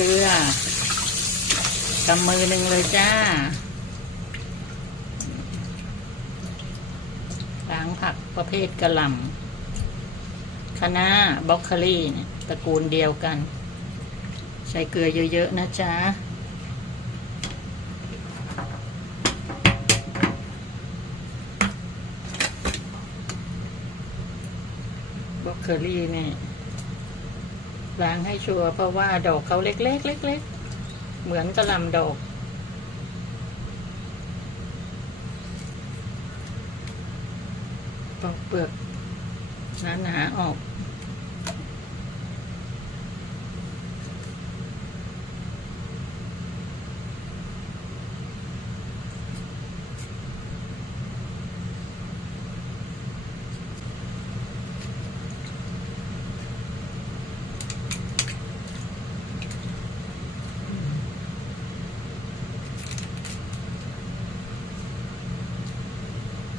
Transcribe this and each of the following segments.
เกลือกำมือหนึ่งเลยจ้าล้างผักประเภทกระหล่ำคะน้าบล็อกโคลี่เนี่ยตระกูลเดียวกันใช้เกลือเยอะๆนะจ๊ะบล็อกโคลี่เนี่ย ล้างให้ชัวร์เพราะว่าดอกเขาเล็กๆเล็กๆเหมือนกระลำดอก ปอกเปลือกหนาๆออก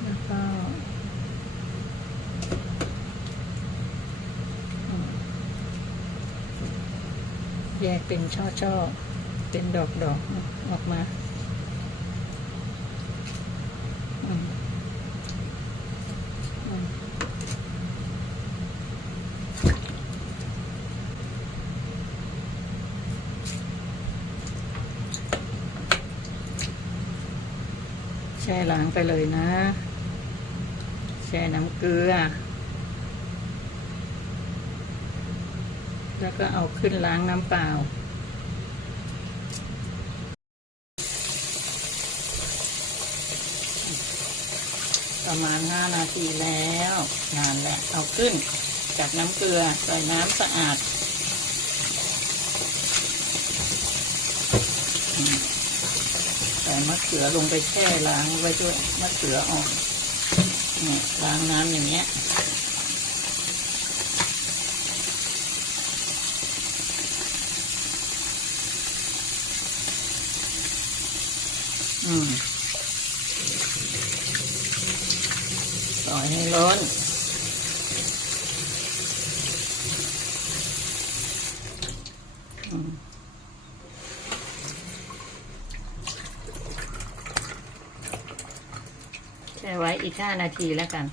แล้วก็อืม แยกเป็นช่อๆ เป็นดอกๆ ออกมาอืมอืมแช่ล้างไปเลยนะ แช่น้ำเกลือ แล้วก็เอาขึ้นล้างน้ำเปล่า ประมาณห้านาทีแล้ว นานแหละเอาขึ้น จากน้ำเกลือใส่น้ำสะอาดใส่มะเขือลงไปแช่ล้างไว้ด้วยมะเขืออ่อนเนี่ยล้างน้ำอย่างเงี้ย ปล่อยให้ร้อนอืมแช่ไว้อีกห้านาทีแล้วกัน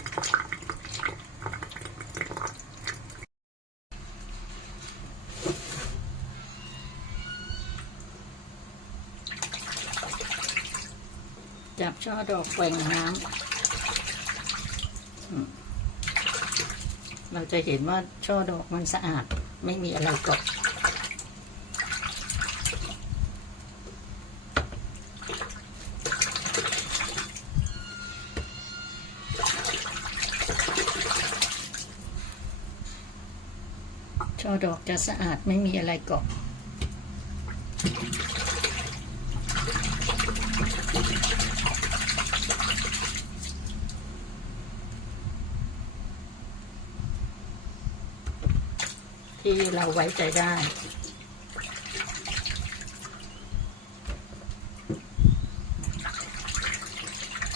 ช่อดอกแกว่งน้ำเราจะเห็นว่าช่อดอกมันสะอาด ไม่มีอะไรเกาะช่อดอกจะสะอาดไม่มีอะไรเกาะ ที่เราไว้ใจได้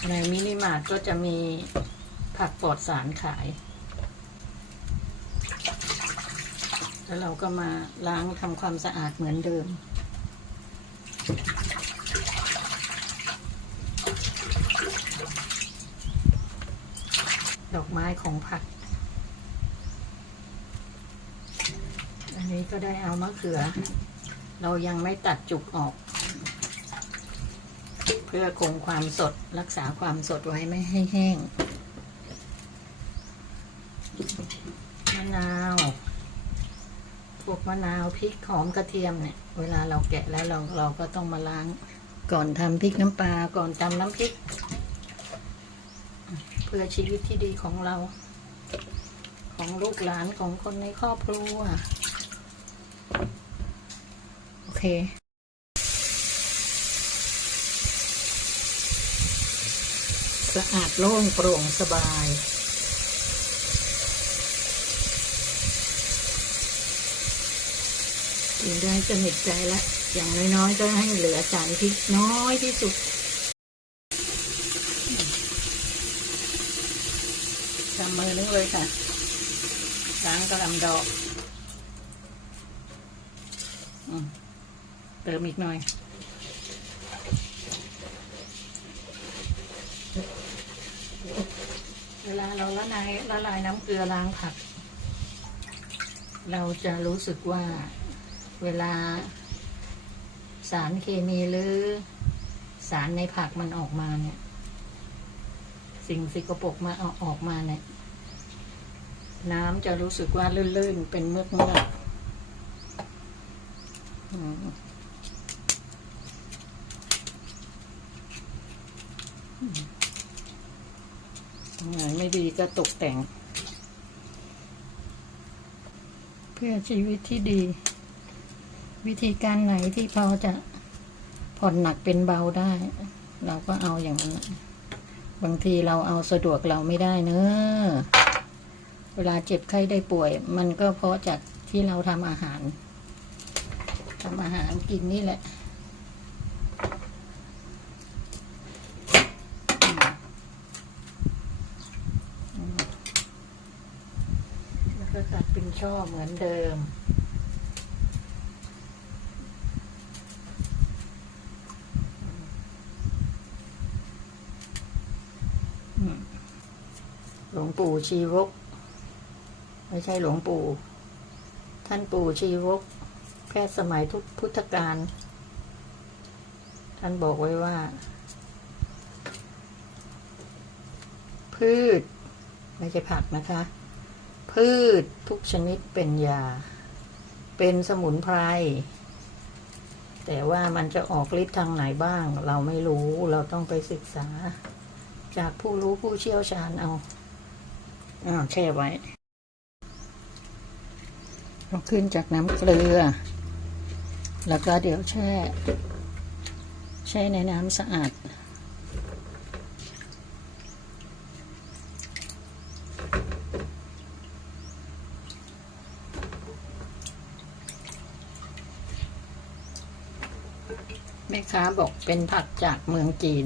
ในมินิมาร์ทก็จะมีผักปลอดสารขาย แล้วเราก็มาล้างทำความสะอาดเหมือนเดิมดอกไม้ของผัก นี้ก็ได้เอามะเขือ เรายังไม่ตัดจุกออก เพื่อคงความสดรักษาความสดไว้ไม่ให้แห้งมะนาวพวกมะนาวพริกหอมกระเทียมเนี่ย เวลาเราแกะแล้วเราเราก็ต้องมาล้าง ก่อนทำพริกน้ำปลาก่อนทำน้ำพริก เพื่อชีวิตที่ดีของเรา ของลูกหลานของคนในครอบครัว เค สะอาดโล่งโปร่งสบาย กินได้สนิทใจแล้วอย่างน้อยๆ ก็ให้เหลือจานพริกน้อยที่สุดทำมือนึงเลยค่ะล้างกระลำดอก อืม เติมอีกหน่อย เวลาเราละลายละลายน้ำเกลือล้างผัก เราจะรู้สึกว่าเวลาสารเคมีหรือสารในผักมันออกมาเนี่ย สิ่งสิกปรกมาเอาออกมาเนี่ย น้ำจะรู้สึกว่าลื่นๆ เป็นเมือกเมือกๆ อืมตรงไหนไม่ดีก็ตกแต่ง เพื่อชีวิตที่ดี วิธีการไหนที่พอจะผ่อนหนักเป็นเบาได้ เราก็เอาอย่างนั้นบางทีเราเอาสะดวกเราไม่ได้เนอะเวลาเจ็บไข้ได้ป่วย มันก็เพราะจากที่เราทำอาหารทำอาหารกินนี่แหละอืมอืมแล้ว ก็ตัดเป็นช่อเหมือนเดิม หลวงปู่ชีวก ไม่ใช่หลวงปู่ ท่านปู่ชีวก แพทย์สมัยทุกพุทธกาล ท่านบอกไว้ว่า พืช ไม่ใช่ผักนะคะ พืชทุกชนิดเป็นยา เป็นสมุนไพร แต่ว่ามันจะออกฤทธิ์ทางไหนบ้าง เราไม่รู้เราต้องไปศึกษา จากผู้รู้ผู้เชี่ยวชาญเอาอ้าวแช่ไว้เอาขึ้นจากน้ำเกลือ แล้วก็เดี๋ยวแช่ แช่ในน้ำสะอาด แม่ค้าบอกเป็นผักจากเมืองจีน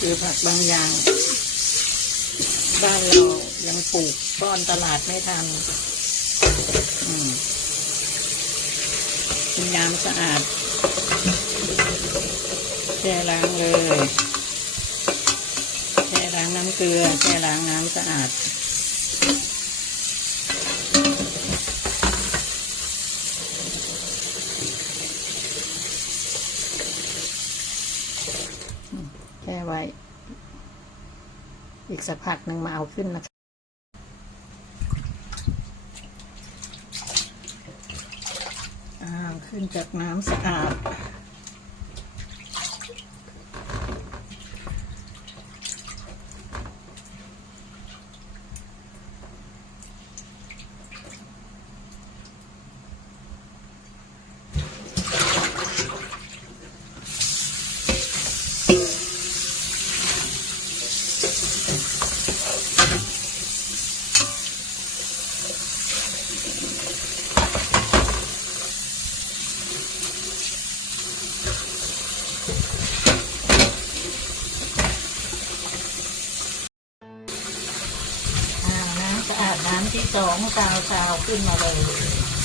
คือผักบางอย่าง บ้านเรายังปลูกป้อนตลาดไม่ทันอืม กินน้ำสะอาดแช่ล้างเลยแช่ล้างน้ำเกลือแช่ล้างน้ำสะอาดแช่ไว้ อีกสักพักหนึ่งมาเอาขึ้นนะคะอ้าว ขึ้นจากน้ำสะอาด อ่าน้ำสะอาดน้ำที่สอง ซาวซาวขึ้นมาเลย